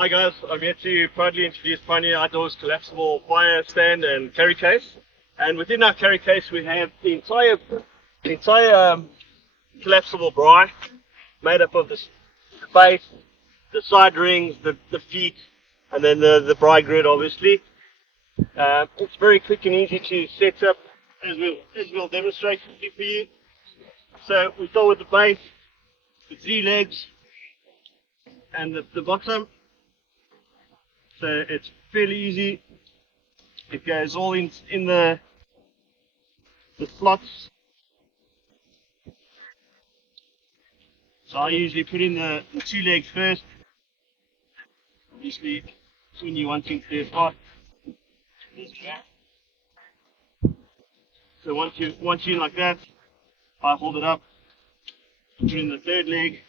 Hi guys, I'm here to proudly introduce Pioneer Outdoors Collapsible Fire Stand and Carry Case. And within our carry case we have the entire collapsible braai, made up of the base, the side rings, the feet, and then the braai grid obviously. It's very quick and easy to set up as we'll demonstrate for you. So we start with the base, the 3 legs, and the bottom. So it's fairly easy. It goes all in the slots. So I usually put in the 2 legs first. Obviously, when you're wanting to start. So once you're like that, I hold it up, put in the 3rd leg,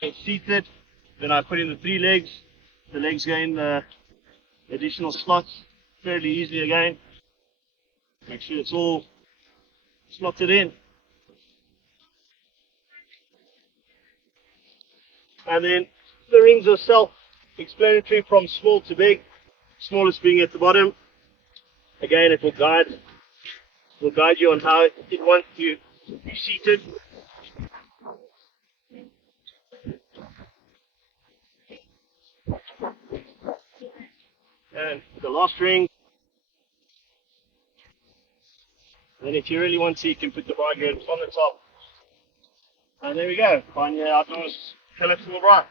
it's seated. Then I put in the 3 legs. The legs go in the additional slots fairly easily again. Make sure it's all slotted in. And then the rings are self-explanatory from small to big. Smallest being at the bottom. Again, it will guide you on how it wants to be seated. And the last ring. Then if you really want to, you can put the braai grid on the top. And there we go, Pioneer Outdoors Collapsible Braai.